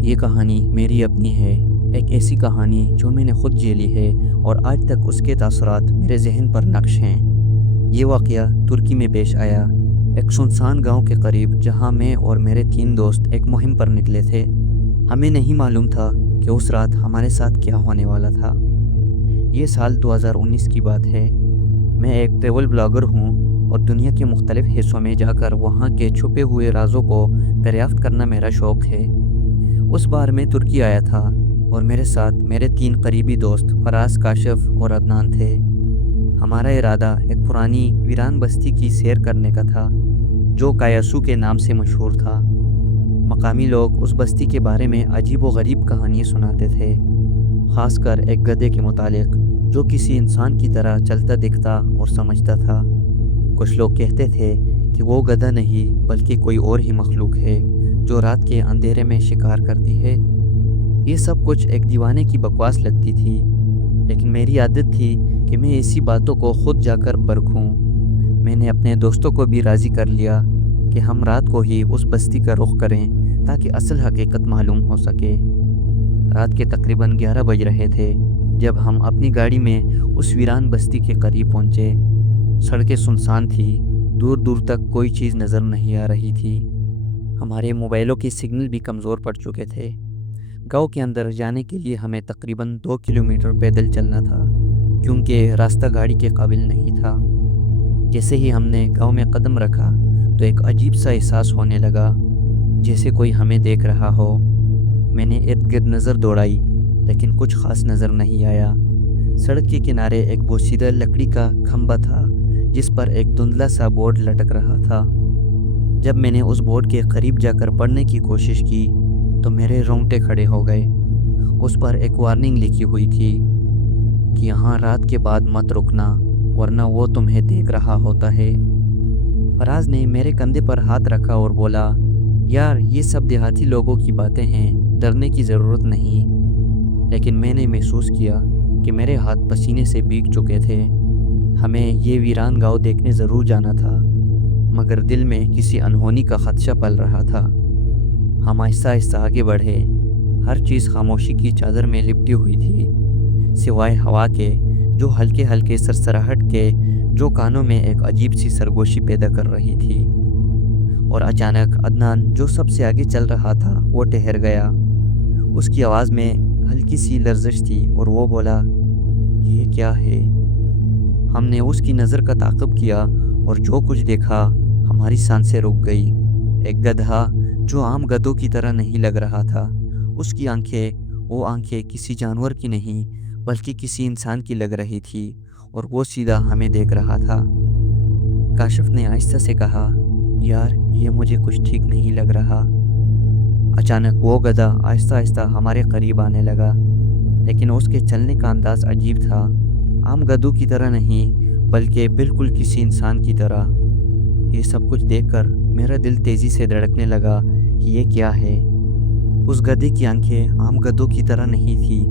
یہ کہانی میری اپنی ہے، ایک ایسی کہانی جو میں نے خود جیلی ہے اور آج تک اس کے تاثرات میرے ذہن پر نقش ہیں۔ یہ واقعہ ترکی میں پیش آیا، ایک سنسان گاؤں کے قریب جہاں میں اور میرے 3 دوست ایک مہم پر نکلے تھے۔ ہمیں نہیں معلوم تھا کہ اس رات ہمارے ساتھ کیا ہونے والا تھا۔ یہ سال 2019 کی بات ہے۔ میں ایک ٹریول بلاگر ہوں اور دنیا کے مختلف حصوں میں جا کر وہاں کے چھپے ہوئے رازوں کو دریافت کرنا میرا شوق ہے۔ اس بار میں ترکی آیا تھا اور میرے ساتھ میرے 3 قریبی دوست فراز، کاشف اور عدنان تھے۔ ہمارا ارادہ ایک پرانی ویران بستی کی سیر کرنے کا تھا جو کایاسو کے نام سے مشہور تھا۔ مقامی لوگ اس بستی کے بارے میں عجیب و غریب کہانیاں سناتے تھے، خاص کر ایک گدھے کے متعلق جو کسی انسان کی طرح چلتا دکھتا اور سمجھتا تھا۔ کچھ لوگ کہتے تھے کہ وہ گدھا نہیں بلکہ کوئی اور ہی مخلوق ہے جو رات کے اندھیرے میں شکار کرتی ہے۔ یہ سب کچھ ایک دیوانے کی بکواس لگتی تھی، لیکن میری عادت تھی کہ میں ایسی باتوں کو خود جا کر پرکھوں۔ میں نے اپنے دوستوں کو بھی راضی کر لیا کہ ہم رات کو ہی اس بستی کا رخ کریں تاکہ اصل حقیقت معلوم ہو سکے۔ رات کے تقریباً 11 بج رہے تھے جب ہم اپنی گاڑی میں اس ویران بستی کے قریب پہنچے۔ سڑکیں سنسان تھیں، دور دور تک کوئی چیز نظر نہیں آ رہی تھی۔ ہمارے موبائلوں کے سگنل بھی کمزور پڑ چکے تھے۔ گاؤں کے اندر جانے کے لیے ہمیں تقریباً 2 کلومیٹر پیدل چلنا تھا کیونکہ راستہ گاڑی کے قابل نہیں تھا۔ جیسے ہی ہم نے گاؤں میں قدم رکھا تو ایک عجیب سا احساس ہونے لگا، جیسے کوئی ہمیں دیکھ رہا ہو۔ میں نے ارد گرد نظر دوڑائی لیکن کچھ خاص نظر نہیں آیا۔ سڑک کے کنارے ایک بوسیدہ لکڑی کا کھمبا تھا جس پر ایک دھندلا سا بورڈ لٹک رہا تھا۔ جب میں نے اس بورڈ کے قریب جا کر پڑھنے کی کوشش کی تو میرے رونگٹے کھڑے ہو گئے۔ اس پر ایک وارننگ لکھی ہوئی تھی کہ یہاں رات کے بعد مت رکنا ورنہ وہ تمہیں دیکھ رہا ہوتا ہے۔ فراز نے میرے کندھے پر ہاتھ رکھا اور بولا، یار یہ سب دیہاتی لوگوں کی باتیں ہیں، ڈرنے کی ضرورت نہیں۔ لیکن میں نے محسوس کیا کہ میرے ہاتھ پسینے سے بھیگ چکے تھے۔ ہمیں یہ ویران گاؤں دیکھنے ضرور جانا تھا، مگر دل میں کسی انہونی کا خدشہ پل رہا تھا۔ ہم آہستہ آہستہ آگے بڑھے۔ ہر چیز خاموشی کی چادر میں لپٹی ہوئی تھی، سوائے ہوا کے جو ہلکے ہلکے سرسراہٹ کے جو کانوں میں ایک عجیب سی سرگوشی پیدا کر رہی تھی۔ اور اچانک عدنان جو سب سے آگے چل رہا تھا وہ ٹھہر گیا۔ اس کی آواز میں ہلکی سی لرزش تھی اور وہ بولا، یہ کیا ہے؟ ہم نے اس کی نظر کا تعاقب کیا اور جو کچھ دیکھا ہماری سانسیں رک گئی۔ ایک گدھا جو عام گدھوں کی طرح نہیں لگ رہا تھا۔ اس کی آنکھیں، وہ آنکھیں کسی جانور کی نہیں بلکہ کسی انسان کی لگ رہی تھی اور وہ سیدھا ہمیں دیکھ رہا تھا۔ کاشف نے آہستہ سے کہا، یار یہ مجھے کچھ ٹھیک نہیں لگ رہا۔ اچانک وہ گدھا آہستہ آہستہ ہمارے قریب آنے لگا، لیکن اس کے چلنے کا انداز عجیب تھا، عام گدھوں کی طرح نہیں بلکہ بالکل کسی انسان کی طرح۔ یہ سب کچھ دیکھ کر میرا دل تیزی سے دھڑکنے لگا کہ یہ کیا ہے۔ اس گدھے کی آنکھیں عام گدھوں کی طرح نہیں تھی،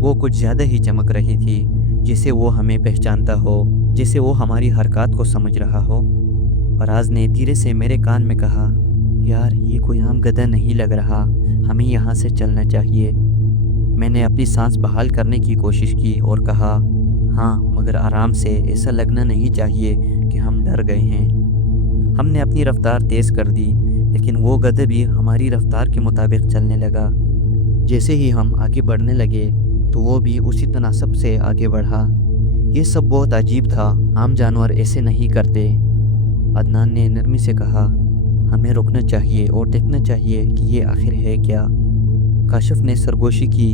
وہ کچھ زیادہ ہی چمک رہی تھی، جیسے وہ ہمیں پہچانتا ہو، جیسے وہ ہماری حرکات کو سمجھ رہا ہو۔ فراز نے دھیرے سے میرے کان میں کہا، یار یہ کوئی عام گدھا نہیں لگ رہا، ہمیں یہاں سے چلنا چاہیے۔ میں نے اپنی سانس بحال کرنے کی کوشش کی اور کہا، ہاں مگر آرام سے، ایسا لگنا نہیں چاہیے کہ ہم ڈر گئے ہیں۔ ہم نے اپنی رفتار تیز کر دی، لیکن وہ گدھا بھی ہماری رفتار کے مطابق چلنے لگا۔ جیسے ہی ہم آگے بڑھنے لگے تو وہ بھی اسی تناسب سے آگے بڑھا۔ یہ سب بہت عجیب تھا، عام جانور ایسے نہیں کرتے۔ عدنان نے نرمی سے کہا، ہمیں رکنا چاہیے اور دیکھنا چاہیے کہ یہ آخر ہے کیا۔ کاشف نے سرگوشی کی،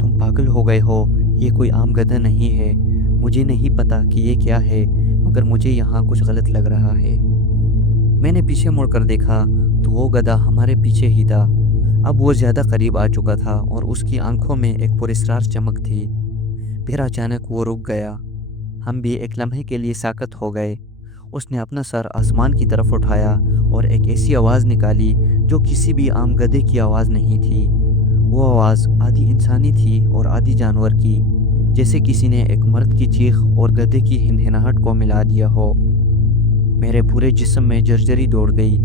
تم پاگل ہو گئے ہو، یہ کوئی عام گدھا نہیں ہے۔ مجھے نہیں پتا کہ یہ کیا ہے مگر مجھے یہاں کچھ غلط لگ رہا ہے۔ میں نے پیچھے مڑ کر دیکھا تو وہ گدھا ہمارے پیچھے ہی تھا۔ اب وہ زیادہ قریب آ چکا تھا اور اس کی آنکھوں میں ایک پراسرار چمک تھی۔ پھر اچانک وہ رک گیا۔ ہم بھی ایک لمحے کے لیے ساکت ہو گئے۔ اس نے اپنا سر آسمان کی طرف اٹھایا اور ایک ایسی آواز نکالی جو کسی بھی عام گدھے کی آواز نہیں تھی۔ وہ آواز آدھی انسانی تھی اور آدھی جانور کی، جیسے کسی نے ایک مرد کی چیخ اور گدھے کی ہنہناہٹ کو ملا دیا ہو۔ میرے پورے جسم میں جرجری دوڑ گئی۔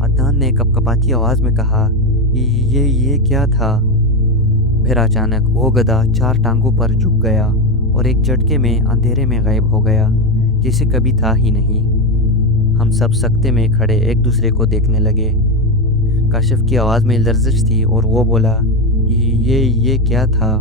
عدنان نے کپکپاتی آواز میں کہا، ये क्या था? फिर अचानक वो गधा 4 टांगों पर झुक गया और एक झटके में अंधेरे में गायब हो गया, जैसे कभी था ही नहीं। हम सब सकते में खड़े एक दूसरे को देखने लगे। काशिफ की आवाज़ में लर्जिश थी और वो बोला, ये क्या था?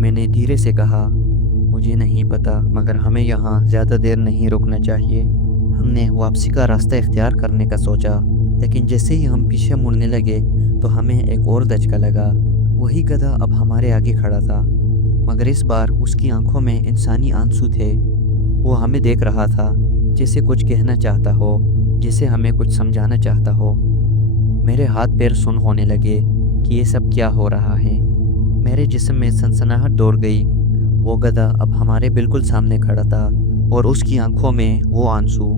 मैंने धीरे से कहा, मुझे नहीं पता, मगर हमें यहाँ ज़्यादा देर नहीं रुकना चाहिए। हमने वापसी का रास्ता इख्तियार करने का सोचा, लेकिन जैसे ही हम पीछे मुड़ने लगे तो हमें एक और धचका लगा। वही गधा अब हमारे आगे खड़ा था, मगर इस बार उसकी आंखों में इंसानी आंसू थे। वो हमें देख रहा था, जैसे कुछ कहना चाहता हो, जैसे हमें कुछ समझाना चाहता हो। मेरे हाथ पैर सुन्न होने लगे कि ये सब क्या हो रहा है। मेरे जिस्म में सनसनाहट दौड़ गई। वो गधा अब हमारे बिल्कुल सामने खड़ा था और उसकी आंखों में वो आंसू।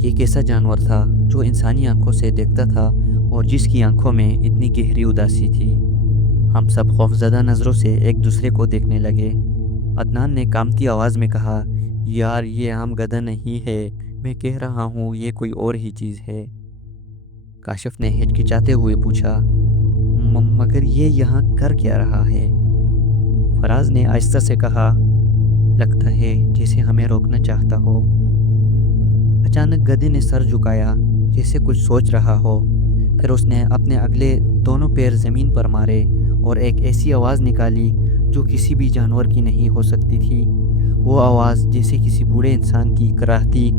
ये कैसा जानवर था जो इंसानी आंखों से देखता था और जिसकी आंखों में इतनी गहरी उदासी थी? हम सब खौफजदा नज़रों से एक दूसरे को देखने लगे। अदनान ने कांपती आवाज़ में कहा, यार ये आम गधा नहीं है, मैं कह रहा हूँ ये कोई और ही चीज़ है। काशिफ ने हिचकिचाते हुए पूछा, मगर ये यहाँ कर क्या रहा है? फराज ने आहिस्ता से कहा, लगता है जैसे हमें रोकना चाहता हो। अचानक गधे ने सर झुकाया, जैसे कुछ सोच रहा हो। फिर उसने अपने अगले दोनों पैर ज़मीन पर मारे और एक ऐसी आवाज़ निकाली जो किसी भी जानवर की नहीं हो सकती थी। वो आवाज़ जैसे किसी बूढ़े इंसान की कराहती,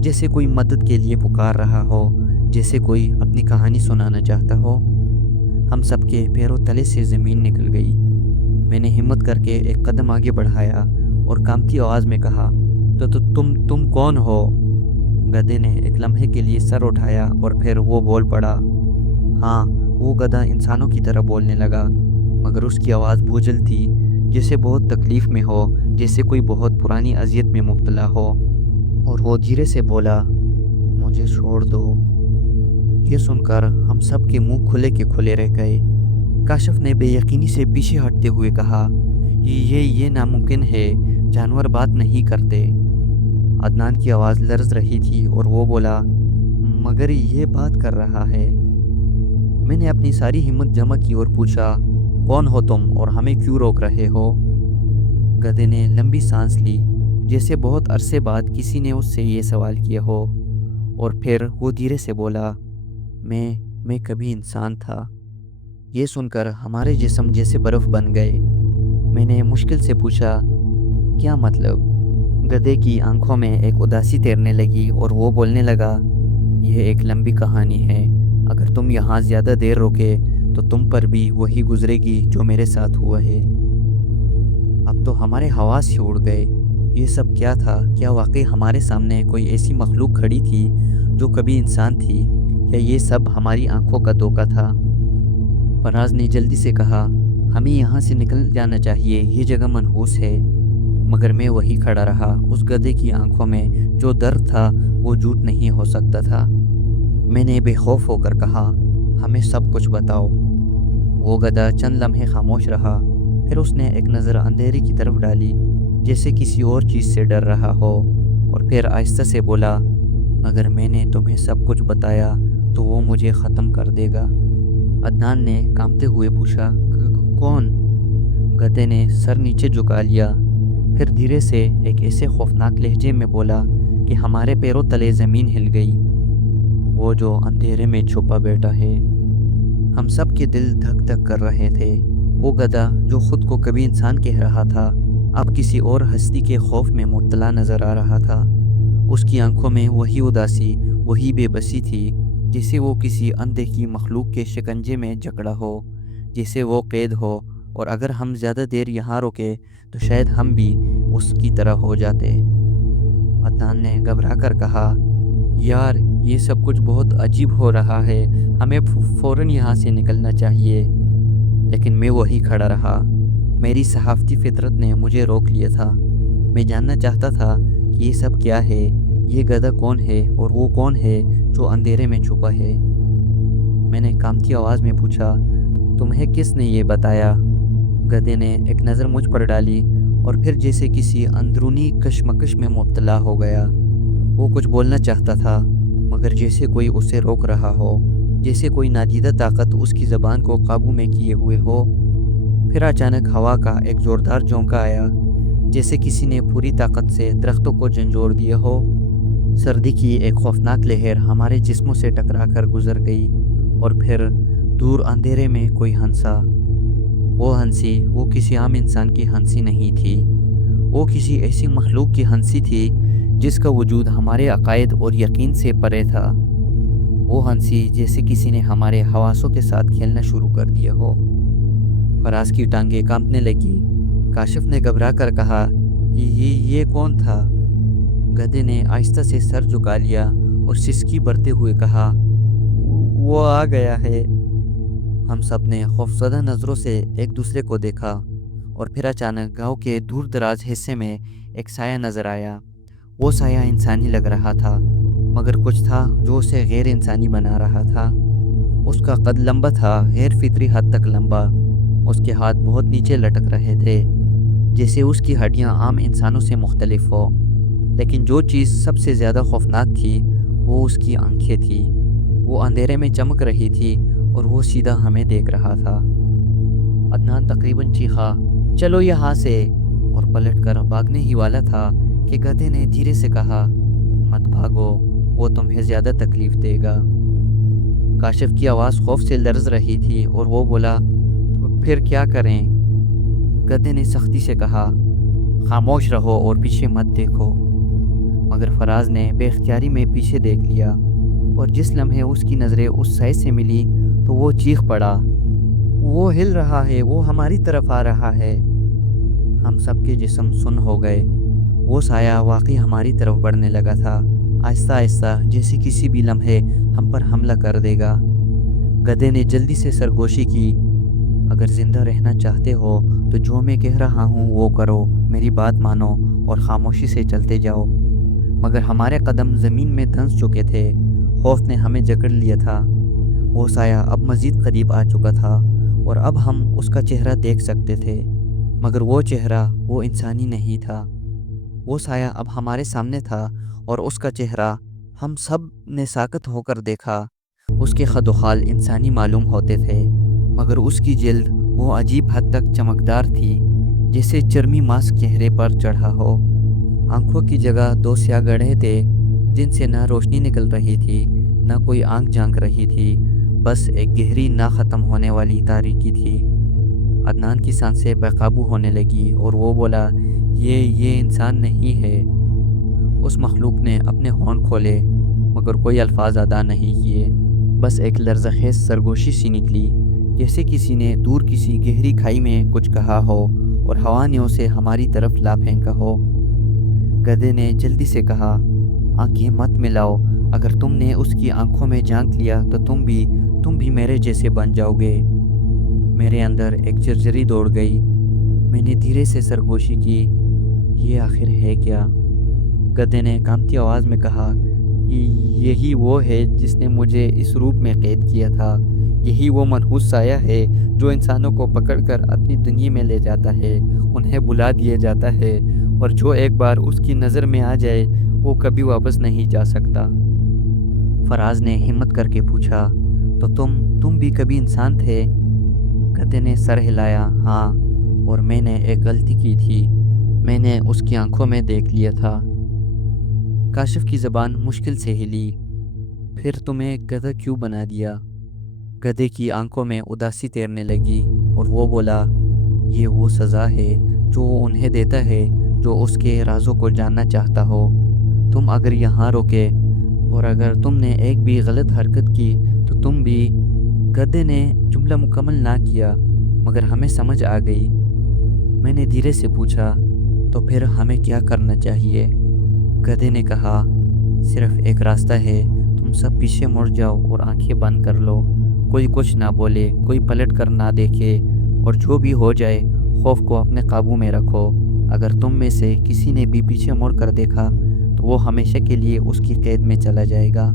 जैसे कोई मदद के लिए पुकार रहा हो, जैसे कोई अपनी कहानी सुनाना चाहता हो। हम सबके पैरों तले से ज़मीन निकल गई। मैंने हिम्मत करके एक कदम आगे बढ़ाया और कांपती आवाज़ में कहा, तो तुम कौन हो? गधे ने एक लम्हे के लिए सर उठाया और फिर वो बोल पड़ा। हाँ, वो गधा इंसानों की तरह बोलने लगा, मगर उसकी आवाज़ बोझल थी, जैसे बहुत तकलीफ़ में हो, जैसे कोई बहुत पुरानी अज़ियत में मुब्तला हो। और वो धीरे से बोला, मुझे छोड़ दो। ये सुनकर हम सब के मुंह खुले के खुले रह गए। काशिफ ने बेयकीनी से पीछे हटते हुए कहा, ये नामुमकिन है, जानवर बात नहीं करते। अदनान की आवाज़ लर्ज रही थी और वो बोला, मगर ये बात कर रहा है। मैंने अपनी सारी हिम्मत जमा की और पूछा, कौन हो तुम और हमें क्यों रोक रहे हो? गधे ने लंबी सांस ली, जैसे बहुत अरसे बाद किसी ने उससे ये सवाल किया हो, और फिर वो धीरे से बोला, मैं कभी इंसान था। ये सुनकर हमारे जिस्म जैसे बर्फ़ बन गए। मैंने मुश्किल से पूछा, क्या मतलब? गधे की आंखों में एक उदासी तैरने लगी और वो बोलने लगा, यह एक लंबी कहानी है। अगर तुम यहाँ ज़्यादा देर रोके तो तुम पर भी वही गुजरेगी जो मेरे साथ हुआ है। अब तो हमारे हवास ही उड़ गए। ये सब क्या था? क्या वाकई हमारे सामने कोई ऐसी मखलूक खड़ी थी जो कभी इंसान थी, या ये सब हमारी आंखों का धोखा था? फराज ने जल्दी से कहा, हमें यहाँ से निकल जाना चाहिए, ये जगह मनहूस है। मगर मैं वही खड़ा रहा। उस गधे की आंखों में जो दर्द था वो झूठ नहीं हो सकता था। मैंने बेखौफ होकर कहा, हमें सब कुछ बताओ। वो गधा चंद लम्हे खामोश रहा, फिर उसने एक नज़र अंधेरे की तरफ डाली, जैसे किसी और चीज़ से डर रहा हो, और फिर आहिस्ता से बोला, अगर मैंने तुम्हें सब कुछ बताया तो वो मुझे ख़त्म कर देगा। अदनान ने कांपते हुए पूछा, कौन? गधे ने सर नीचे झुका लिया, फिर धीरे से एक ऐसे खौफनाक लहजे में बोला कि हमारे पैरों तले ज़मीन हिल गई। वो जो अंधेरे में छुपा बैठा है। हम सब के दिल धक धक कर रहे थे। वो गधा जो खुद को कभी इंसान कह रहा था, अब किसी और हस्ती के खौफ में मुब्तला नज़र आ रहा था। उसकी आंखों में वही उदासी, वही बेबसी थी, जैसे वो किसी अनदेखी मखलूक के शिकंजे में जकड़ा हो, जैसे वो कैद हो, और अगर हम ज़्यादा देर यहाँ रुके तो शायद हम भी उसकी तरह हो जाते। अदनान ने घबरा कर कहा, यार ये सब कुछ बहुत अजीब हो रहा है, हमें फ़ौरन यहाँ से निकलना चाहिए। लेकिन मैं वही खड़ा रहा। मेरी सहाफ़ती फितरत ने मुझे रोक लिया था। मैं जानना चाहता था कि ये सब क्या है, ये गधा कौन है और वो कौन है जो अंधेरे में छुपा है। मैंने कांपती आवाज़ में पूछा, तुम्हें किसने ये बताया? गधे ने एक नज़र मुझ पर डाली और फिर जैसे किसी अंदरूनी कशमकश में मुब्तला हो गया। वो कुछ बोलना चाहता था, मगर जैसे कोई उसे रोक रहा हो। जैसे कोई नादीदा ताकत उसकी ज़बान को काबू में किए हुए हो। फिर अचानक हवा का एक ज़ोरदार झोंका आया, जैसे किसी ने पूरी ताकत से दरख्तों को झंझोड़ दिया हो। सर्दी की एक खौफनाक लहर हमारे जिस्मों से टकरा कर गुजर गई और फिर दूर अंधेरे में कोई हंसा। वो हंसी वो किसी आम इंसान की हंसी नहीं थी, वो किसी ऐसी मखलूक की हंसी थी जिसका वजूद हमारे अकायद और यकीन से परे था। वो हंसी जैसे किसी ने हमारे हवासों के साथ खेलना शुरू कर दिया हो। फराज की टांगें कांपने लगी। काशिफ ने घबरा कर कहा, ये कौन था? गधे ने आहिस्ता से सर झुका लिया और सिसकी भरते हुए कहा, वो आ गया है। हम सब ने खौफजदा नज़रों से एक दूसरे को देखा और फिर अचानक गांव के दूर दराज हिस्से में एक साया नज़र आया। वो साया इंसानी लग रहा था, मगर कुछ था जो उसे गैर इंसानी बना रहा था। उसका कद लंबा था, गैर फितरी हद तक लंबा। उसके हाथ बहुत नीचे लटक रहे थे, जैसे उसकी हड्डियां आम इंसानों से मुख्तलिफ हो। लेकिन जो चीज़ सबसे ज़्यादा खौफनाक थी वो उसकी आंखें थी। वो अंधेरे में चमक रही थी और वो सीधा हमें देख रहा था। अदनान तकरीबन चीखा, चलो यहाँ से, और पलटकर भागने ही वाला था कि गधे ने धीरे से कहा, मत भागो, वो तुम्हें ज़्यादा तकलीफ़ देगा। काशिफ की आवाज़ खौफ से लर्ज रही थी और वो बोला, फिर क्या करें? गधे ने सख्ती से कहा, खामोश रहो और पीछे मत देखो। मगर फराज ने बेख्तियारी में पीछे देख लिया और जिस लम्हे उसकी नज़रें उस साए से मिली तो वो चीख पड़ा, वो हिल रहा है, वो हमारी तरफ आ रहा है। हम सब के जिस्म सुन्न हो गए। वो साया वाकई हमारी तरफ बढ़ने लगा था, आहिस्ता आहिस्ता, जैसे किसी भी लम्हे हम पर हमला कर देगा। गधे ने जल्दी से सरगोशी की, अगर ज़िंदा रहना चाहते हो तो जो मैं कह रहा हूँ वो करो, मेरी बात मानो और खामोशी से चलते जाओ। मगर हमारे कदम ज़मीन में धंस चुके थे, खौफ ने हमें जकड़ लिया था। वो साया अब मज़ीद करीब आ चुका था और अब हम उसका चेहरा देख सकते थे, मगर वो चेहरा वो इंसानी नहीं था। वो साया अब हमारे सामने था और उसका चेहरा हम सब ने साकत होकर देखा। उसके खदोखाल इंसानी मालूम होते थे, मगर उसकी जिल्द वो अजीब हद तक चमकदार थी, जैसे चर्मी मांस चेहरे पर चढ़ा हो। आंखों की जगह दो स्याह गड्ढे थे, जिनसे ना रोशनी निकल रही थी, ना कोई आंख झांक रही थी, बस एक गहरी ना ख़त्म होने वाली तारीकी थी। अदनान की सांसें बेकाबू होने लगी और वो बोला, ये इंसान नहीं है। उस मखलूक ने अपने होंठ खोले, मगर कोई अल्फाज अदा नहीं किए। बस एक लर्ज़खेज़ सरगोशी सी निकली, जैसे किसी ने दूर किसी गहरी खाई में कुछ कहा हो और हवा ने उसे हमारी तरफ ला फेंका हो। गधे ने जल्दी से कहा, आंखें मत मिलाओ, अगर तुमने उसकी आंखों में झांक लिया तो तुम भी मेरे जैसे बन जाओगे। मेरे अंदर एक झरझरी दौड़ गई। मैंने धीरे से सरगोशी की, ये आखिर है क्या? गधे ने कांपती आवाज़ में कहा, यही वो है जिसने मुझे इस रूप में कैद किया था। यही वो मनहूस साया है जो इंसानों को पकड़कर अपनी दुनिया में ले जाता है, उन्हें बुला दिया जाता है, और जो एक बार उसकी नज़र में आ जाए वो कभी वापस नहीं जा सकता। फराज ने हिम्मत करके पूछा, तो तुम भी कभी इंसान थे? गधे ने सर हिलाया, हाँ, और मैंने एक गलती की थी, मैंने उसकी आंखों में देख लिया था। काशिफ की ज़बान मुश्किल से हिली, फिर तुम्हें गधा क्यों बना दिया? गधे की आंखों में उदासी तैरने लगी और वो बोला, ये वो सज़ा है जो वो उन्हें देता है जो उसके राज़ों को जानना चाहता हो। तुम अगर यहाँ रुके और अगर तुमने एक भी गलत हरकत की तो तुम भी। गधे ने जुमला मुकम्मल ना किया, मगर हमें समझ आ गई। मैंने धीरे से पूछा, तो फिर हमें क्या करना चाहिए? गधे ने कहा, सिर्फ एक रास्ता है, तुम सब पीछे मुड़ जाओ और आंखें बंद कर लो। कोई कुछ ना बोले, कोई पलट कर ना देखे, और जो भी हो जाए खौफ को अपने काबू में रखो। अगर तुम में से किसी ने भी पीछे मुड़ कर देखा तो वो हमेशा के लिए उसकी कैद में चला जाएगा।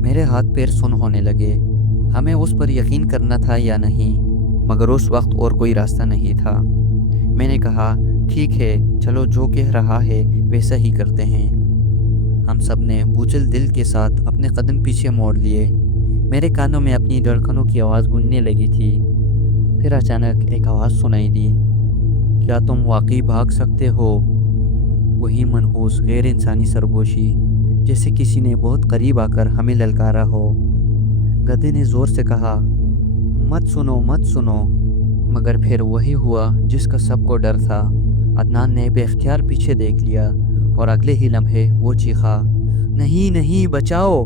मेरे हाथ पैर सुन्न होने लगे। हमें उस पर यकीन करना था या नहीं, मगर उस वक्त और कोई रास्ता नहीं था। मैंने कहा, ठीक है, चलो जो कह रहा है वैसा ही करते हैं। हम सब ने बूझल दिल के साथ अपने कदम पीछे मोड़ लिए। मेरे कानों में अपनी धड़कनों की आवाज़ गूंजने लगी थी। फिर अचानक एक आवाज़ सुनाई दी, क्या तुम वाकई भाग सकते हो? वही मनहूस गैर इंसानी सरगोशी, जैसे किसी ने बहुत करीब आकर हमें ललकारा हो। गधे ने ज़ोर से कहा, मत सुनो मत सुनो। मगर फिर वही हुआ जिसका सबको डर था। अदनान ने बेख्तियार पीछे देख लिया और अगले ही लम्हे वो चीखा, नहीं नहीं बचाओ।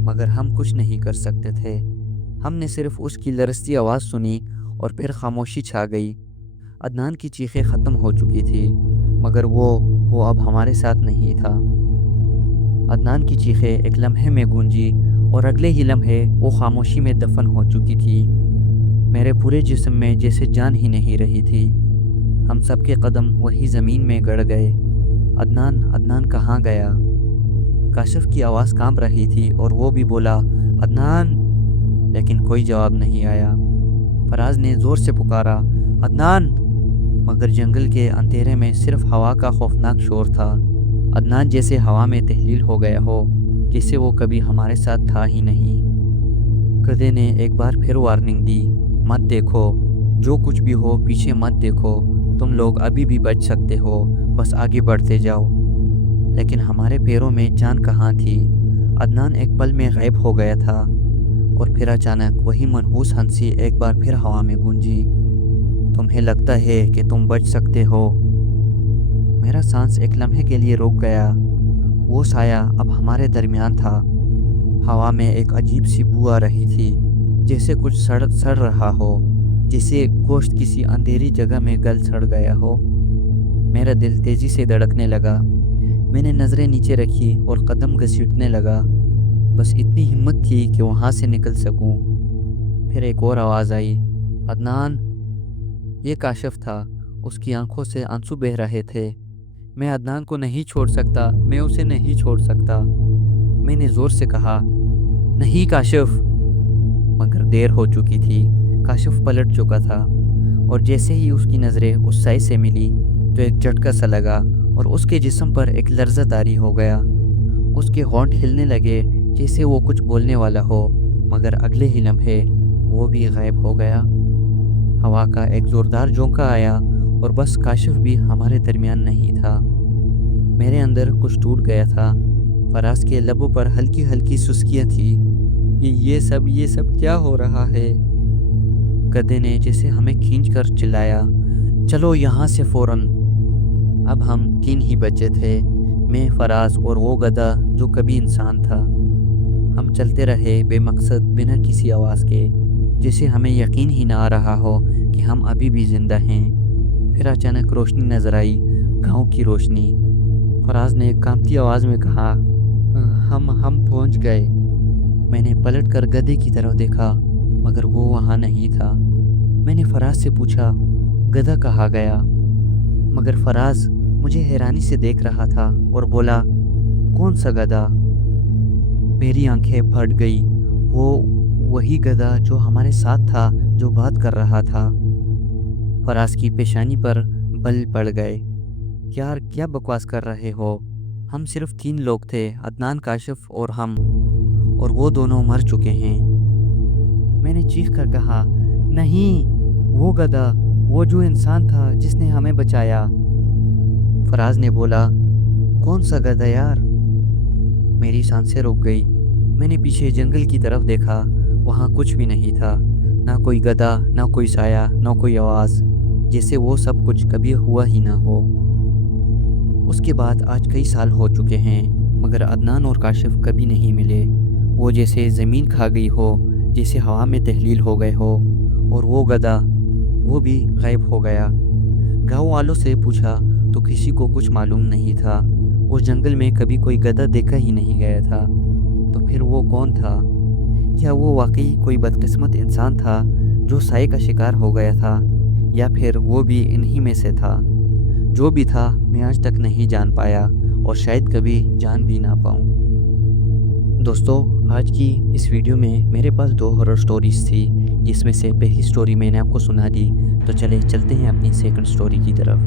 मगर हम कुछ नहीं कर सकते थे। हमने सिर्फ उसकी लरसती आवाज़ सुनी और फिर खामोशी छा गई। अदनान की चीखें ख़त्म हो चुकी थी, मगर वो अब हमारे साथ नहीं था। अदनान की चीखें एक लम्हे में गूंजी और अगले ही लम्हे वो खामोशी में दफन हो चुकी थी। मेरे पूरे जिस्म में जैसे जान ही नहीं रही थी। हम सब के कदम वही ज़मीन में गड़ गए। अदनान अदनान कहाँ गया? काशिफ की आवाज़ कांप रही थी और वो भी बोला, अदनान। लेकिन कोई जवाब नहीं आया। फराज ने ज़ोर से पुकारा, अदनान। मगर जंगल के अंधेरे में सिर्फ हवा का खौफनाक शोर था। अदनान जैसे हवा में तहलील हो गया हो, जैसे वो कभी हमारे साथ था ही नहीं। गधे ने एक बार फिर वार्निंग दी, मत देखो, जो कुछ भी हो पीछे मत देखो, तुम लोग अभी भी बच सकते हो, बस आगे बढ़ते जाओ। लेकिन हमारे पैरों में जान कहाँ थी? अदनान एक पल में गायब हो गया था और फिर अचानक वही मनहूस हंसी एक बार फिर हवा में गूंजी, तुम्हें लगता है कि तुम बच सकते हो? मेरा सांस एक लम्हे के लिए रुक गया। वो साया अब हमारे दरमियान था। हवा में एक अजीब सी बू आ रही थी, जैसे कुछ सड़ रहा हो, जैसे गोश्त किसी अंधेरी जगह में गल सड़ गया हो। मेरा दिल तेज़ी से धड़कने लगा। मैंने नज़रें नीचे रखी और कदम घसीटने लगा। बस इतनी हिम्मत थी कि वहाँ से निकल सकूं। फिर एक और आवाज़ आई, अदनान। ये काशिफ था। उसकी आंखों से आंसू बह रहे थे। मैं अदनान को नहीं छोड़ सकता, मैं उसे नहीं छोड़ सकता। मैंने ज़ोर से कहा, नहीं काशिफ। मगर देर हो चुकी थी। काशिफ पलट चुका था और जैसे ही उसकी नज़रें उस साई से मिली तो एक झटका सा लगा और उसके जिस्म पर एक लर्ज़ा तारी हो गया। उसके होंठ हिलने लगे जैसे वो कुछ बोलने वाला हो, मगर अगले ही लम्हे वो भी गायब हो गया। हवा का एक ज़ोरदार झोंका आया और बस काशिफ भी हमारे दरमियान नहीं था। मेरे अंदर कुछ टूट गया था। फराज के लबों पर हल्की हल्की सुस्कियाँ थी। ये सब क्या हो रहा है? गधे ने जैसे हमें खींच कर चिल्लाया, चलो यहाँ से फ़ौरन। अब हम 3 ही बचे थे, मैं, फराज और वो गधा जो कभी इंसान था। हम चलते रहे बेमकसद, बिना किसी आवाज़ के, जैसे हमें यकीन ही ना आ रहा हो कि हम अभी भी ज़िंदा हैं। फिर अचानक रोशनी नज़र आई, गांव की रोशनी। फराज ने कांपती आवाज़ में कहा, हम पहुंच गए। मैंने पलट कर गधे की तरफ देखा, मगर वो वहाँ नहीं था। मैंने फराज से पूछा, गधा कहाँ गया? मगर फराज मुझे हैरानी से देख रहा था और बोला, कौन सा गधा? मेरी आंखें फट गई। वही गधा जो हमारे साथ था, जो बात कर रहा था। फराज की पेशानी पर बल पड़ गए। यार क्या बकवास कर रहे हो? हम सिर्फ 3 लोग थे, अदनान, काशिफ और हम, और वो दोनों मर चुके हैं। मैंने चीख कर कहा, नहीं, वो गधा, वो जो इंसान था जिसने हमें बचाया। फराज ने बोला, कौन सा गधा यार? मेरी सांसें रुक गई। मैंने पीछे जंगल की तरफ देखा, वहाँ कुछ भी नहीं था। ना कोई गधा, ना कोई साया, ना कोई आवाज़, जैसे वो सब कुछ कभी हुआ ही ना हो। उसके बाद आज कई साल हो चुके हैं, मगर अदनान और काशिफ कभी नहीं मिले। वो जैसे ज़मीन खा गई हो, जैसे हवा में तहलील हो गए हो। और वो गधा, वो भी गायब हो गया। गाँव वालों से पूछा तो किसी को कुछ मालूम नहीं था। उस जंगल में कभी कोई गधा देखा ही नहीं गया था। तो फिर वो कौन था? क्या वो वाकई कोई बदकिस्मत इंसान था जो साए का शिकार हो गया था, या फिर वो भी इन्हीं में से था? जो भी था, मैं आज तक नहीं जान पाया और शायद कभी जान भी ना पाऊँ। दोस्तों, आज की इस वीडियो में मेरे पास 2 हॉरर स्टोरीज़ थी, जिसमें से पहली स्टोरी मैंने आपको सुना दी। तो चलते हैं अपनी सेकंड स्टोरी की तरफ।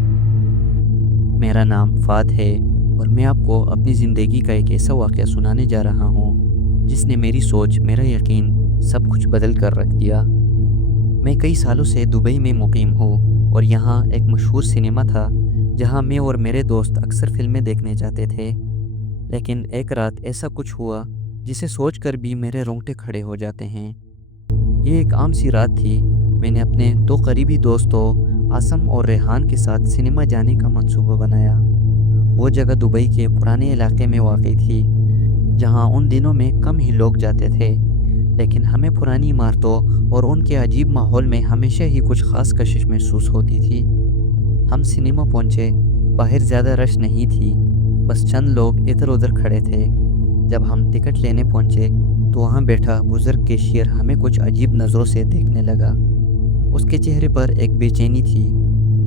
मेरा नाम फ़ाद है और मैं आपको अपनी ज़िंदगी का एक ऐसा वाक़या सुनाने जा रहा हूँ جس نے میری سوچ، میرا یقین سب کچھ بدل کر رکھ دیا۔ میں کئی سالوں سے دبئی میں مقیم ہوں اور یہاں ایک مشہور سنیما تھا جہاں میں اور میرے دوست اکثر فلمیں دیکھنے جاتے تھے۔ لیکن ایک رات ایسا کچھ ہوا جسے سوچ کر بھی میرے رونگٹے کھڑے ہو جاتے ہیں۔ یہ ایک عام سی رات تھی۔ میں نے اپنے دو قریبی دوستوں عاصم اور ریحان کے ساتھ سنیما جانے کا منصوبہ بنایا۔ وہ جگہ دبئی کے پرانے علاقے میں واقع تھی جہاں ان دنوں میں کم ہی لوگ جاتے تھے، لیکن ہمیں پرانی عمارتوں اور ان کے عجیب ماحول میں ہمیشہ ہی کچھ خاص کشش محسوس ہوتی تھی۔ ہم سنیما پہنچے۔ باہر زیادہ رش نہیں تھی، بس چند لوگ ادھر ادھر کھڑے تھے۔ جب ہم ٹکٹ لینے پہنچے تو وہاں بیٹھا بزرگ کیشیئر ہمیں کچھ عجیب نظروں سے دیکھنے لگا۔ اس کے چہرے پر ایک بے چینی تھی،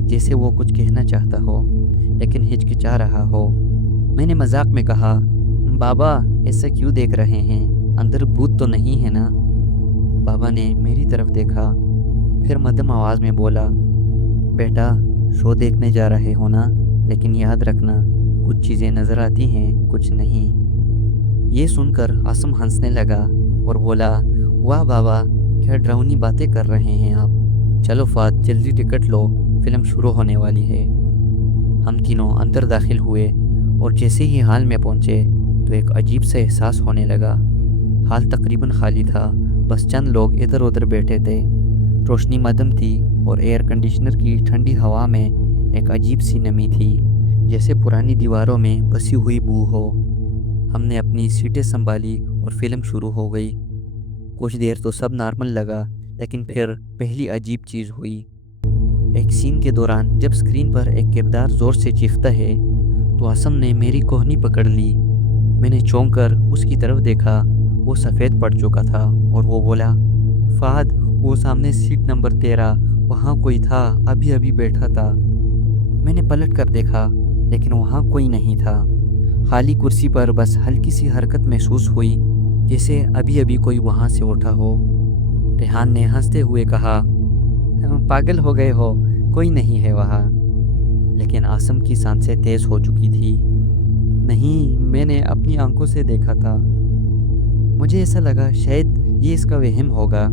جیسے وہ کچھ کہنا چاہتا ہو لیکن ہچکچا رہا ہو۔ میں نے مذاق میں کہا، بابا ایسا کیوں دیکھ رہے ہیں؟ اندر بھوت تو نہیں ہے نا؟ بابا نے میری طرف دیکھا، پھر مدھم آواز میں بولا، بیٹا شو دیکھنے جا رہے ہو نا، لیکن یاد رکھنا کچھ چیزیں نظر آتی ہیں، کچھ نہیں۔ یہ سن کر عاصم ہنسنے لگا اور بولا، واہ بابا کیا ڈراؤنی باتیں کر رہے ہیں آپ۔ چلو فات جلدی ٹکٹ لو، فلم شروع ہونے والی ہے۔ ہم تینوں اندر داخل ہوئے اور جیسے ہی ہال میں پہنچے تو ایک عجیب سا احساس ہونے لگا۔ ہال تقریباً خالی تھا، بس چند لوگ ادھر ادھر بیٹھے تھے۔ روشنی مدھم تھی اور ایئر کنڈیشنر کی ٹھنڈی ہوا میں ایک عجیب سی نمی تھی، جیسے پرانی دیواروں میں بسی ہوئی بو ہو۔ ہم نے اپنی سیٹیں سنبھالی اور فلم شروع ہو گئی۔ کچھ دیر تو سب نارمل لگا، لیکن پھر پہلی عجیب چیز ہوئی۔ ایک سین کے دوران جب اسکرین پر ایک کردار زور سے چیختا ہے تو عاصم نے میری کوہنی پکڑ لی۔ میں نے چونک کر اس کی طرف دیکھا، وہ سفید پڑ چکا تھا اور وہ بولا، فہد وہ سامنے سیٹ نمبر 13 وہاں کوئی تھا، ابھی ابھی بیٹھا تھا۔ میں نے پلٹ کر دیکھا لیکن وہاں کوئی نہیں تھا۔ خالی کرسی پر بس ہلکی سی حرکت محسوس ہوئی، جیسے ابھی ابھی کوئی وہاں سے اٹھا ہو۔ ریحان نے ہنستے ہوئے کہا، پاگل ہو گئے ہو، کوئی نہیں ہے وہاں۔ لیکن عاصم کی سانسیں تیز ہو چکی تھی۔ نہیں، میں نے اپنی آنکھوں سے دیکھا تھا۔ مجھے ایسا لگا شاید یہ اس کا وہم ہوگا،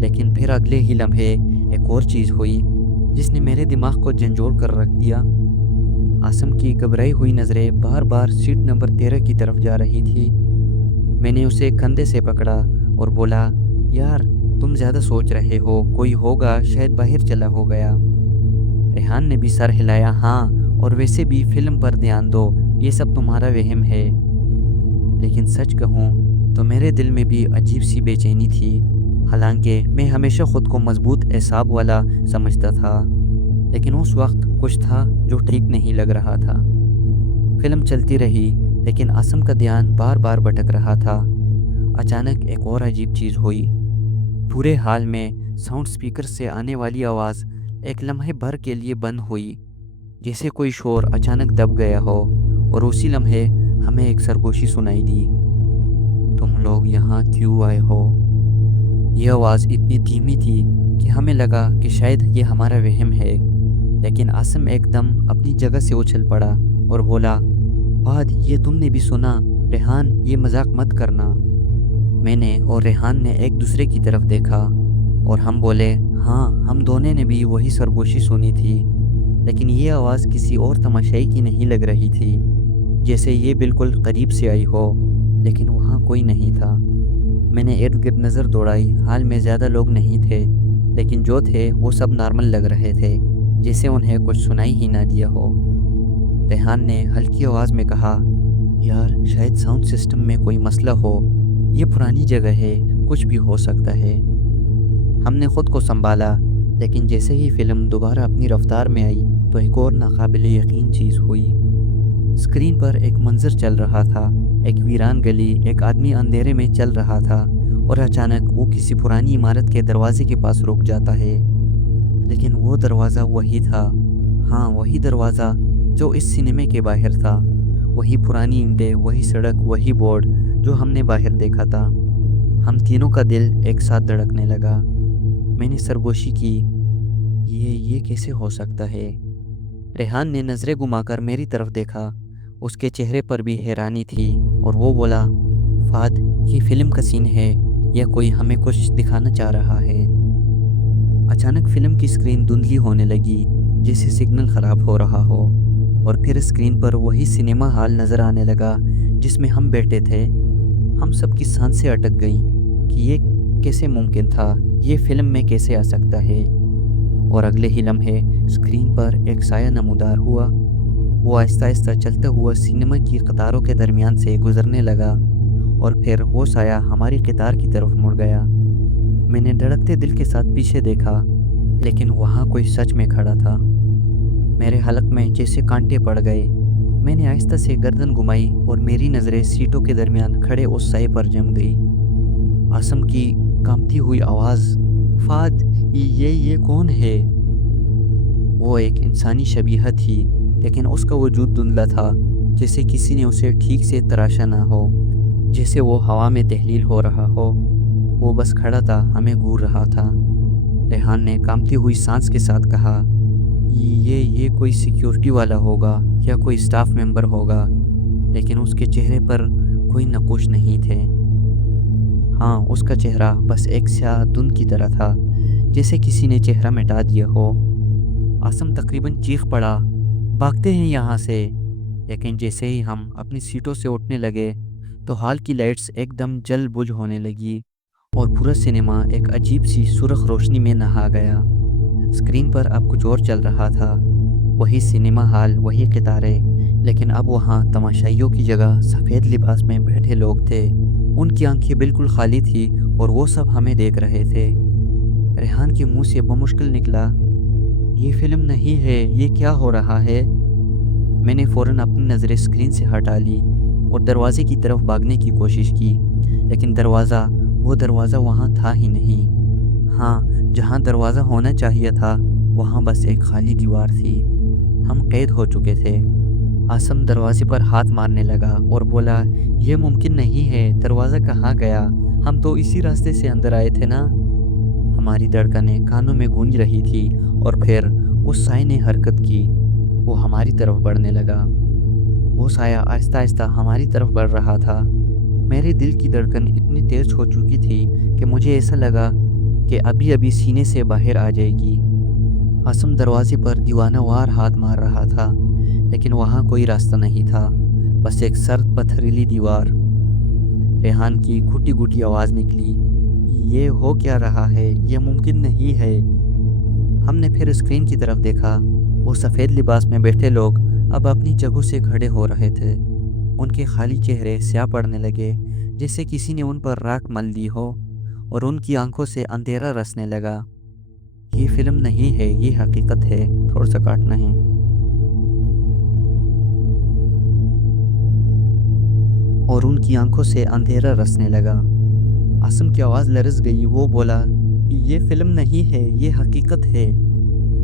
لیکن پھر اگلے ہی لمحے ایک اور چیز ہوئی جس نے میرے دماغ کو جھنجھوڑ کر رکھ دیا۔ عاصم کی گھبرائی ہوئی نظریں بار بار سیٹ نمبر 13 کی طرف جا رہی تھی۔ میں نے اسے کندھے سے پکڑا اور بولا، یار تم زیادہ سوچ رہے ہو، کوئی ہوگا، شاید باہر چلا ہو گیا۔ ریحان نے بھی سر ہلایا، ہاں، اور ویسے بھی فلم پر دھیان دو، یہ سب تمہارا وہم ہے۔ لیکن سچ کہوں تو میرے دل میں بھی عجیب سی بے چینی تھی۔ حالانکہ میں ہمیشہ خود کو مضبوط اعصاب والا سمجھتا تھا، لیکن اس وقت کچھ تھا جو ٹھیک نہیں لگ رہا تھا۔ فلم چلتی رہی لیکن عاصم کا دھیان بار بار بھٹک رہا تھا۔ اچانک ایک اور عجیب چیز ہوئی۔ پورے ہال میں ساؤنڈ سپیکر سے آنے والی آواز ایک لمحے بھر کے لیے بند ہوئی، جیسے کوئی شور اچانک دب گیا ہو، اور اسی لمحے ہمیں ایک سرگوشی سنائی دی، تم لوگ یہاں کیوں آئے ہو؟ یہ آواز اتنی دھیمی تھی کہ ہمیں لگا کہ شاید یہ ہمارا وہم ہے، لیکن عاصم ایک دم اپنی جگہ سے اچھل پڑا اور بولا، فہد یہ تم نے بھی سنا؟ ریحان یہ مذاق مت کرنا۔ میں نے اور ریحان نے ایک دوسرے کی طرف دیکھا اور ہم بولے، ہاں ہم دونوں نے بھی وہی سرگوشی سنی تھی، لیکن یہ آواز کسی اور تماشائی کی نہیں لگ رہی تھی، جیسے یہ بالکل قریب سے آئی ہو، لیکن وہاں کوئی نہیں تھا۔ میں نے ارد گرد نظر دوڑائی، حال میں زیادہ لوگ نہیں تھے، لیکن جو تھے وہ سب نارمل لگ رہے تھے، جیسے انہیں کچھ سنائی ہی نہ دیا ہو۔ ریحان نے ہلکی آواز میں کہا، یار شاید ساؤنڈ سسٹم میں کوئی مسئلہ ہو، یہ پرانی جگہ ہے، کچھ بھی ہو سکتا ہے۔ ہم نے خود کو سنبھالا، لیکن جیسے ہی فلم دوبارہ اپنی رفتار میں آئی تو ایک اور ناقابل یقین چیز ہوئی۔ اسکرین پر ایک منظر چل رہا تھا، ایک ویران گلی، ایک آدمی اندھیرے میں چل رہا تھا اور اچانک وہ کسی پرانی عمارت کے دروازے کے پاس رک جاتا ہے۔ لیکن وہ دروازہ وہی تھا، ہاں وہی دروازہ جو اس سنیما کے باہر تھا، وہی پرانی اینٹیں، وہی سڑک، وہی بورڈ جو ہم نے باہر دیکھا تھا۔ ہم تینوں کا دل ایک ساتھ دھڑکنے لگا۔ میں نے سرگوشی کی، یہ کیسے ہو سکتا ہے؟ ریحان نے نظریں گھما کر میری طرف دیکھا، اس کے چہرے پر بھی حیرانی تھی اور وہ بولا، فہد یہ فلم کا سین ہے یا کوئی ہمیں کچھ دکھانا چاہ رہا ہے؟ اچانک فلم کی اسکرین دھندلی ہونے لگی، جیسے سگنل خراب ہو رہا ہو، اور پھر اسکرین پر وہی سنیما ہال نظر آنے لگا جس میں ہم بیٹھے تھے۔ ہم سب کی سانسیں اٹک گئیں کہ یہ کیسے ممکن تھا، یہ فلم میں کیسے آ سکتا ہے؟ اور اگلے ہی لمحے اسکرین پر ایک سایہ نمودار ہوا۔ وہ آہستہ آہستہ چلتا ہوا سنیما کی قطاروں کے درمیان سے گزرنے لگا، اور پھر وہ سایہ ہماری قطار کی طرف مڑ گیا۔ میں نے دھڑکتے دل کے ساتھ پیچھے دیکھا، لیکن وہاں کوئی سچ میں کھڑا تھا۔ میرے حلق میں جیسے کانٹے پڑ گئے۔ میں نے آہستہ سے گردن گھمائی اور میری نظریں سیٹوں کے درمیان کھڑے اس سائے پر جم گئی۔ عاصم کی کانپتی ہوئی آواز، فہد، یہ کون ہے؟ وہ ایک انسانی شبیہ تھی، لیکن اس کا وجود دھندلا تھا، جیسے کسی نے اسے ٹھیک سے تراشا نہ ہو، جیسے وہ ہوا میں تحلیل ہو رہا ہو۔ وہ بس کھڑا تھا، ہمیں گھور رہا تھا۔ ریحان نے کانپتی ہوئی سانس کے ساتھ کہا، یہ کوئی سیکیورٹی والا ہوگا یا کوئی اسٹاف ممبر ہوگا، لیکن اس کے چہرے پر کوئی نقوش نہیں تھے۔ ہاں، اس کا چہرہ بس ایک سیاہ دھند کی طرح تھا، جیسے کسی نے چہرہ مٹا دیا ہو۔ عاصم تقریباً چیخ پڑا، بھاگتے ہیں یہاں سے! لیکن جیسے ہی ہم اپنی سیٹوں سے اٹھنے لگے تو ہال کی لائٹس ایک دم جل بجھ ہونے لگی، اور پورا سنیما ایک عجیب سی سرخ روشنی میں نہا گیا۔ اسکرین پر اب کچھ اور چل رہا تھا، وہی سنیما ہال، وہی قطاریں، لیکن اب وہاں تماشائیوں کی جگہ سفید لباس میں بیٹھے لوگ تھے۔ ان کی آنکھیں بالکل خالی تھی اور وہ سب ہمیں دیکھ رہے تھے۔ ریحان کے منہ سے بمشکل نکلا، یہ فلم نہیں ہے، یہ کیا ہو رہا ہے؟ میں نے فوراً اپنی نظریں اسکرین سے ہٹا لی اور دروازے کی طرف بھاگنے کی کوشش کی، لیکن وہ دروازہ وہاں تھا ہی نہیں۔ ہاں، جہاں دروازہ ہونا چاہیے تھا وہاں بس ایک خالی دیوار تھی۔ ہم قید ہو چکے تھے۔ عاصم دروازے پر ہاتھ مارنے لگا اور بولا، یہ ممکن نہیں ہے، دروازہ کہاں گیا؟ ہم تو اسی راستے سے اندر آئے تھے نا؟ ہماری دھڑکنیں کانوں میں گونج رہی تھی، اور پھر اس سائے نے حرکت کی۔ وہ ہماری طرف بڑھنے لگا۔ وہ سایہ آہستہ آہستہ ہماری طرف بڑھ رہا تھا۔ میرے دل کی دھڑکن اتنی تیز ہو چکی تھی کہ مجھے ایسا لگا کہ ابھی سینے سے باہر آ جائے گی۔ عاصم دروازے پر دیوانہ وار ہاتھ مار رہا تھا، لیکن وہاں کوئی راستہ نہیں تھا، بس ایک سرد پتھریلی دیوار۔ ریحان کی گھٹی گھٹی آواز نکلی، یہ ہو کیا رہا ہے؟ یہ ممکن نہیں ہے۔ ہم نے پھر اسکرین کی طرف دیکھا۔ وہ سفید لباس میں بیٹھے لوگ اب اپنی جگہوں سے کھڑے ہو رہے تھے۔ ان کے خالی چہرے سیاہ پڑنے لگے، جیسے کسی نے ان پر راکھ مل دی ہو، اور ان کی آنکھوں سے اندھیرا رسنے لگا۔ یہ فلم نہیں ہے، یہ حقیقت ہے، تھوڑا سا کاٹنا ہے۔ اور ان کی آنکھوں سے اندھیرا رسنے لگا۔ عاصم کی آواز لرز گئی۔ وہ بولا، یہ فلم نہیں ہے، یہ حقیقت ہے۔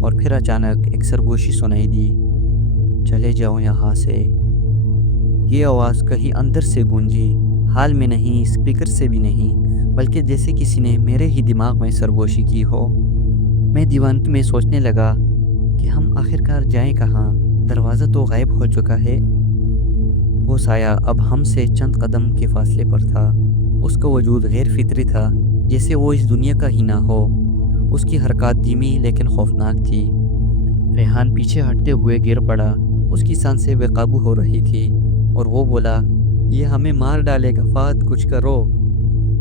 اور پھر اچانک ایک سرگوشی سنائی دی، چلے جاؤ یہاں سے۔ یہ آواز کہیں اندر سے گونجی، ہال میں نہیں، اسپیکر سے بھی نہیں، بلکہ جیسے کسی نے میرے ہی دماغ میں سرگوشی کی ہو۔ میں دیوانگی میں سوچنے لگا کہ ہم آخرکار جائیں کہاں؟ دروازہ تو غائب ہو چکا ہے۔ وہ سایہ اب ہم سے چند قدم کے فاصلے پر تھا۔ اس کا وجود غیر فطری تھا، جیسے وہ اس دنیا کا ہی نہ ہو۔ اس کی حرکات دھیمی لیکن خوفناک تھی۔ ریحان پیچھے ہٹتے ہوئے گر پڑا، اس کی سانسیں بے قابو ہو رہی تھی، اور وہ بولا، یہ ہمیں مار ڈالے گا، فہد کچھ کرو۔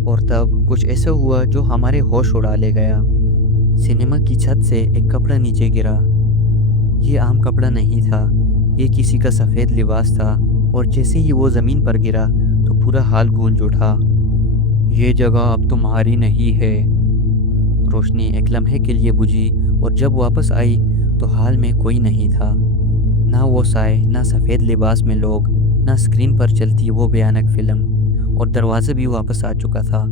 اور تب کچھ ایسا ہوا جو ہمارے ہوش اڑا لے گیا۔ سنیما کی چھت سے ایک کپڑا نیچے گرا۔ یہ عام کپڑا نہیں تھا، یہ کسی کا سفید لباس تھا، اور جیسے ہی وہ زمین پر گرا تو پورا ہال گونج اٹھا، یہ جگہ اب تمہاری نہیں ہے۔ روشنی ایک لمحے کے لیے بجھی، اور جب واپس آئی تو ہال میں کوئی نہیں تھا، نہ وہ سائے، نہ سفید لباس میں لوگ، نہ اسکرین پر چلتی وہ بھیانک فلم، اور دروازہ بھی واپس آ چکا تھا۔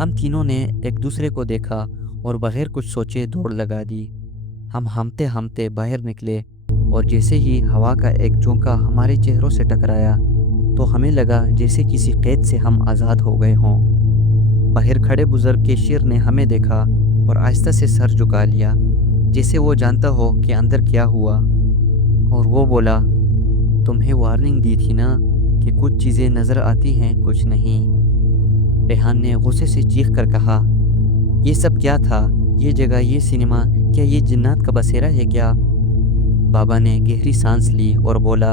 ہم تینوں نے ایک دوسرے کو دیکھا اور بغیر کچھ سوچے دوڑ لگا دی۔ ہم ہمتے ہمتے باہر نکلے، اور جیسے ہی ہوا کا ایک جھونکا ہمارے چہروں سے ٹکرایا تو ہمیں لگا جیسے کسی قید سے ہم آزاد ہو گئے ہوں۔ باہر کھڑے بزرگ کیشیئر نے ہمیں دیکھا اور آہستہ سے سر جھکا لیا، جیسے وہ جانتا ہو کہ اندر کیا ہوا، اور وہ بولا، تمہیں وارننگ دی تھی نا کہ کچھ چیزیں نظر آتی ہیں، کچھ نہیں۔ रेहान ने गुस्से से चीख कर कहा, ये सब क्या था? ये जगह, ये सिनेमा, क्या ये जिन्नात का बसेरा है क्या? बाबा ने गहरी सांस ली और बोला,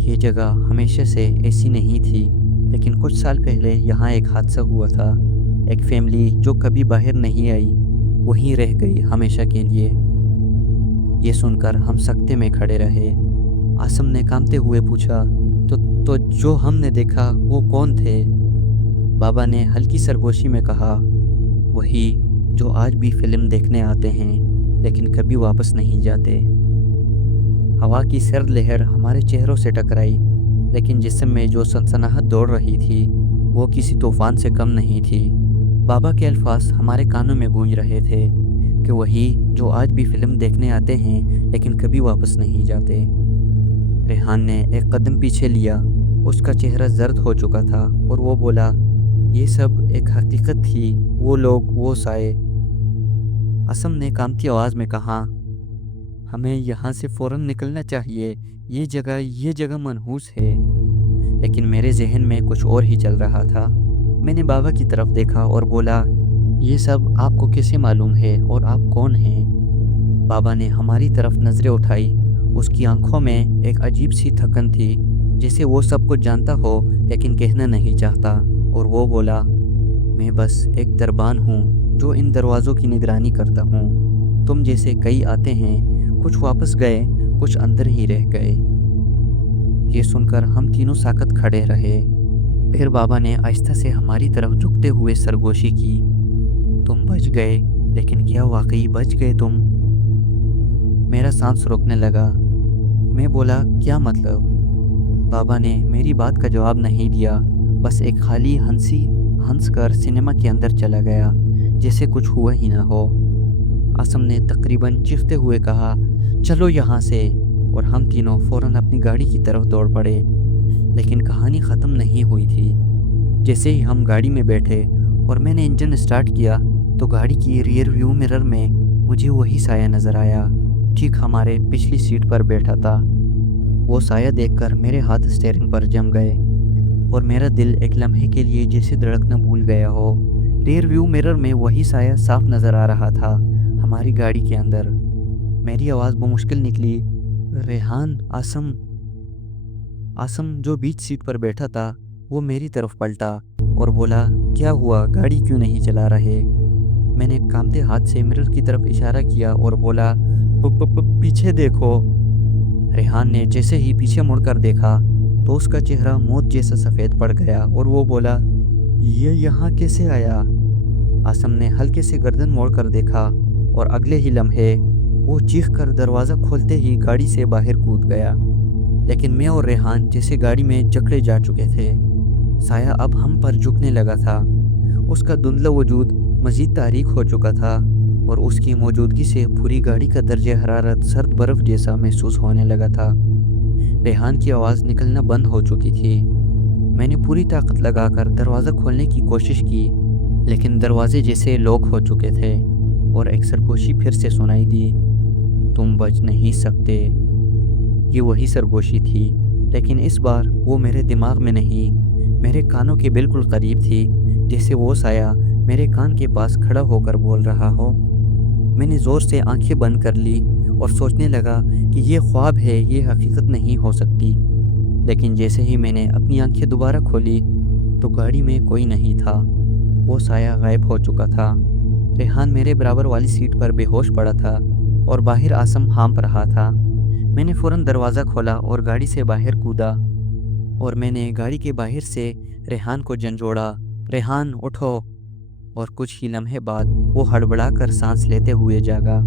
ये जगह हमेशा से ऐसी नहीं थी, लेकिन कुछ साल पहले यहाँ एक हादसा हुआ था। एक फैमिली जो कभी बाहर नहीं आई वहीं रह गई हमेशा के लिए। ये सुनकर हम सकते में खड़े रहे। आसम ने कांपते हुए पूछा, तो जो हमने देखा वो कौन थे? बाबा ने हल्की सरगोशी में कहा, वही जो आज भी फिल्म देखने आते हैं लेकिन कभी वापस नहीं जाते। हवा की सर्द लहर हमारे चेहरों से टकराई, लेकिन जिस्म में जो सनसनाहट दौड़ रही थी वो किसी तूफान से कम नहीं थी। बाबा के अल्फाज हमारे कानों में गूंज रहे थे कि वही जो आज भी फिल्म देखने आते हैं लेकिन कभी वापस नहीं जाते। रेहान ने एक कदम पीछे लिया। उसका चेहरा जर्द हो चुका था और वो बोला, ये सब एक हकीकत थी, वो लोग, वो साए। असम ने कांपती आवाज़ में कहा, हमें यहाँ से फ़ौरन निकलना चाहिए, ये जगह मनहूस है। लेकिन मेरे जहन में कुछ और ही चल रहा था। मैंने बाबा की तरफ देखा और बोला, ये सब आपको कैसे मालूम है और आप कौन हैं? बाबा ने हमारी तरफ नज़रें उठाई। उसकी आंखों में एक अजीब सी थकन थी, जैसे वो सब कुछ जानता हो लेकिन कहना नहीं चाहता। और वो बोला, मैं बस एक दरबान हूँ जो इन दरवाज़ों की निगरानी करता हूँ। तुम जैसे कई आते हैं, कुछ वापस गए, कुछ अंदर ही रह गए। ये सुनकर हम तीनों साकत खड़े रहे। फिर बाबा ने आहिस्ता से हमारी तरफ झुकते हुए सरगोशी की, तुम बच गए, लेकिन क्या वाकई बच गए तुम? मेरा सांस रोकने लगा। मैं बोला, क्या मतलब? बाबा ने मेरी बात का जवाब नहीं दिया, बस एक खाली हंसकर सिनेमा के अंदर चला गया, जैसे कुछ हुआ ही ना हो। आसम ने तकरीबन चीखते हुए कहा, चलो यहाँ से, और हम तीनों फ़ौरन अपनी गाड़ी की तरफ दौड़ पड़े। लेकिन कहानी ख़त्म नहीं हुई थी। जैसे ही हम गाड़ी में बैठे और मैंने इंजन स्टार्ट किया तो गाड़ी की रियर व्यू मिरर में मुझे वही साया नज़र आया, ठीक हमारे पिछली सीट पर बैठा था। वो साया देखकर मेरे हाथ स्टीयरिंग पर जम गए और मेरा दिल एक लम्हे के लिए जैसे धड़कना भूल गया हो। रियर व्यू मिरर में वही साया साफ नज़र आ रहा था, हमारी गाड़ी के अंदर। मेरी आवाज़ बमुश्किल निकली, रेहान, आसम जो बीच सीट पर बैठा था वो मेरी तरफ पलटा और बोला, क्या हुआ, गाड़ी क्यों नहीं चला रहे? मैंने कांपते हाथ से मिरर की तरफ इशारा किया और बोला, पीछे देखो। रेहान ने जैसे ही पीछे मुड़कर देखा तो उसका चेहरा मौत जैसा सफ़ेद पड़ गया और वो बोला, ये यहाँ कैसे आया? आसम ने हल्के से गर्दन मोड़कर देखा और अगले ही लम्हे वो चीख कर दरवाज़ा खोलते ही गाड़ी से बाहर कूद गया। लेकिन मैं और रेहान जैसे गाड़ी में जकड़े जा चुके थे। साया अब हम पर झुकने लगा था। उसका धुंधला वजूद मज़ीद तारीक हो चुका था और उसकी मौजूदगी से पूरी गाड़ी का दर्जे हरारत सर्द बर्फ़ जैसा महसूस होने लगा था। रेहान की आवाज़ निकलना बंद हो चुकी थी। मैंने पूरी ताकत लगाकर दरवाज़ा खोलने की कोशिश की, लेकिन दरवाजे जैसे लॉक हो चुके थे और एक सरगोशी फिर से सुनाई दी, तुम बच नहीं सकते। ये वही सरगोशी थी, लेकिन इस बार वो मेरे दिमाग में नहीं, मेरे कानों के बिल्कुल करीब थी, जैसे वो साया मेरे कान के पास खड़ा होकर बोल रहा हो। मैंने ज़ोर से आंखें बंद कर ली और सोचने लगा कि ये ख्वाब है, ये हकीकत नहीं हो सकती। लेकिन जैसे ही मैंने अपनी आंखें दोबारा खोली तो गाड़ी में कोई नहीं था। वो साया गायब हो चुका था। रेहान मेरे बराबर वाली सीट पर बेहोश पड़ा था और बाहर आसम हाँफ रहा था। मैंने फ़ौरन दरवाज़ा खोला और गाड़ी से बाहर कूदा और मैंने गाड़ी के बाहर से रेहान को झंझोड़ा, रेहान उठो। और कुछ ही लम्हे बाद वो हड़बड़ाकर सांस लेते हुए जागा।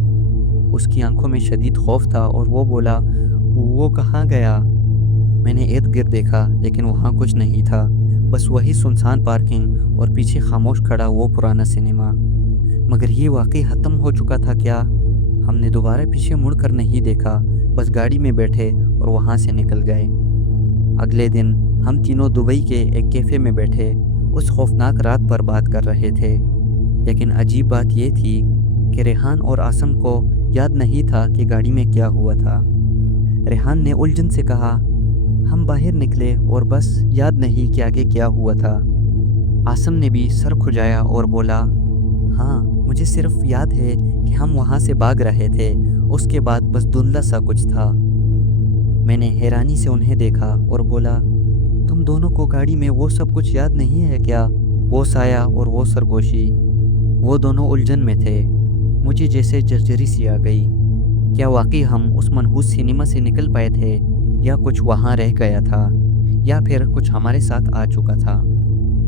उसकी आंखों में शदीद खौफ था और वो बोला, वो कहाँ गया? मैंने इर्द गिर्द देखा, लेकिन वहाँ कुछ नहीं था, बस वही सुनसान पार्किंग और पीछे खामोश खड़ा वो पुराना सिनेमा। मगर ये वाकई ख़त्म हो चुका था क्या? हमने दोबारा पीछे मुड़कर नहीं देखा, बस गाड़ी में बैठे और वहाँ से निकल गए। अगले दिन हम तीनों दुबई के एक कैफ़े में बैठे उस खौफनाक रात पर बात कर रहे थे। लेकिन अजीब बात यह थी कि रेहान और आसम को याद नहीं था कि गाड़ी में क्या हुआ था। रेहान ने उलझन से कहा, हम बाहर निकले और बस याद नहीं कि आगे क्या हुआ था। आसम ने भी सर खुजाया और बोला, हाँ मुझे सिर्फ याद है कि हम वहाँ से भाग रहे थे, उसके बाद बस धुंधला सा कुछ था। मैंने हैरानी से उन्हें देखा और बोला, तुम दोनों को गाड़ी में वो सब कुछ याद नहीं है क्या? वो साया और वो सरगोशी, वो दोनों उलझन में थे। मुझे जैसे जर्जरी सी आ गई। क्या वाकई हम उस मनहूस सिनेमा से निकल पाए थे, या कुछ वहाँ रह गया था, या फिर कुछ हमारे साथ आ चुका था?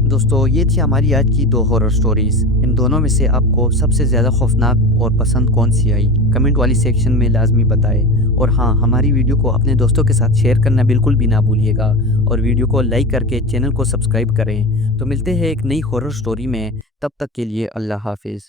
दोस्तों, ये थी हमारी आज की 2 हॉरर स्टोरीज़। इन दोनों में से आपको सबसे ज़्यादा खौफनाक और पसंद कौन सी आई? कमेंट वाली सेक्शन में लाजमी बताएं। और हाँ, हमारी वीडियो को अपने दोस्तों के साथ शेयर करना बिल्कुल भी ना भूलिएगा, और वीडियो को लाइक करके चैनल को सब्सक्राइब करें। तो मिलते हैं एक नई हॉरर स्टोरी में, तब तक के लिए अल्लाह हाफिज़।